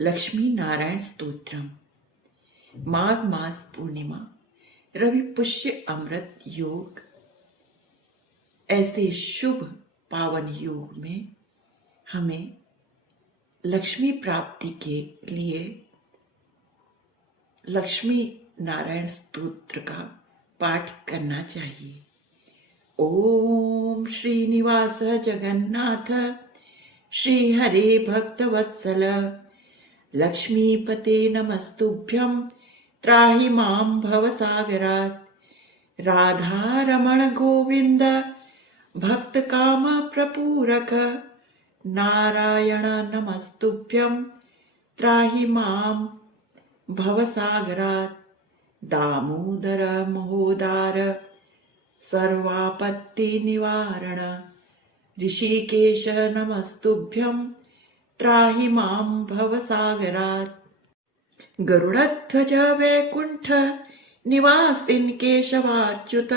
लक्ष्मी नारायण स्तोत्रम। माघ मास पूर्णिमा, रवि पुष्य अमृत योग। ऐसे शुभ पावन योग में हमें लक्ष्मी प्राप्ति के लिए लक्ष्मी नारायण स्तोत्र का पाठ करना चाहिए। ओम श्रीनिवास जगन्नाथ श्री हरे भक्तवत्सल लक्ष्मीपते नमस्तुभ्यं त्राहि मां भवसागरात्। राधारमण गोविंद भक्तकाम प्रपूरक नारायण नमस्तुभ्यं त्राहि मां भवसागरात्। दामोदर महोदार सर्वापत्ति निवारण ऋषिकेश नमस्तुभ्यं त्राहि मां भवसागरात्। गरुडध्वज वैकुंठ निवासिन् केशवाच्युत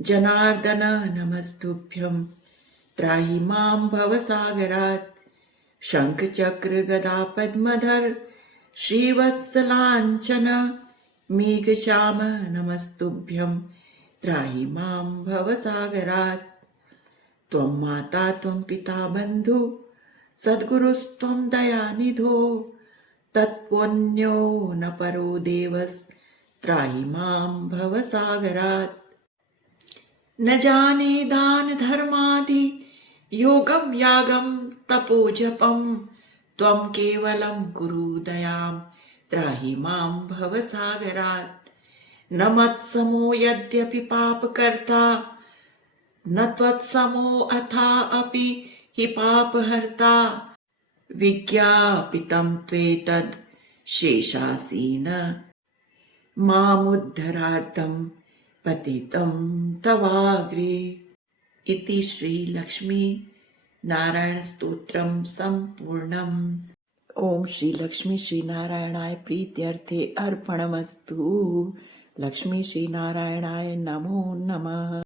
जनार्दन नमस्तुभ्यं त्राहि मां भवसागरात्। शंख चक्र गदा पद्मधर श्रीवत्सलांचन मेघश्याम नमस्तुभ्यं त्राहि मां भवसागरात्। त्वं माता त्वं पिता बन्धु सद्गुरुस्त्वं दयानिधो तत्त्वन्यो न परो देवस्त्राहि मां भवसागरात्। न जाने दान धर्मादि योगं यागं तपोजपं त्वं केवलं कुरु दयां त्राहि मां भवसागरात्। न मत्समो यद्यपि पापकर्ता न त्वत्समो अथा अपि हि पापहर्ता विज्ञापितं त्वेतद् शेषासीन मामुद्धरार्थं पतितं तवाग्रे। इति श्री लक्ष्मी नारायण स्तोत्रम संपूर्णम। ओम श्री लक्ष्मी श्री नारायणाय प्रीत्यर्थे अर्पणमस्तु। लक्ष्मी श्री नारायणाय नमो नमः।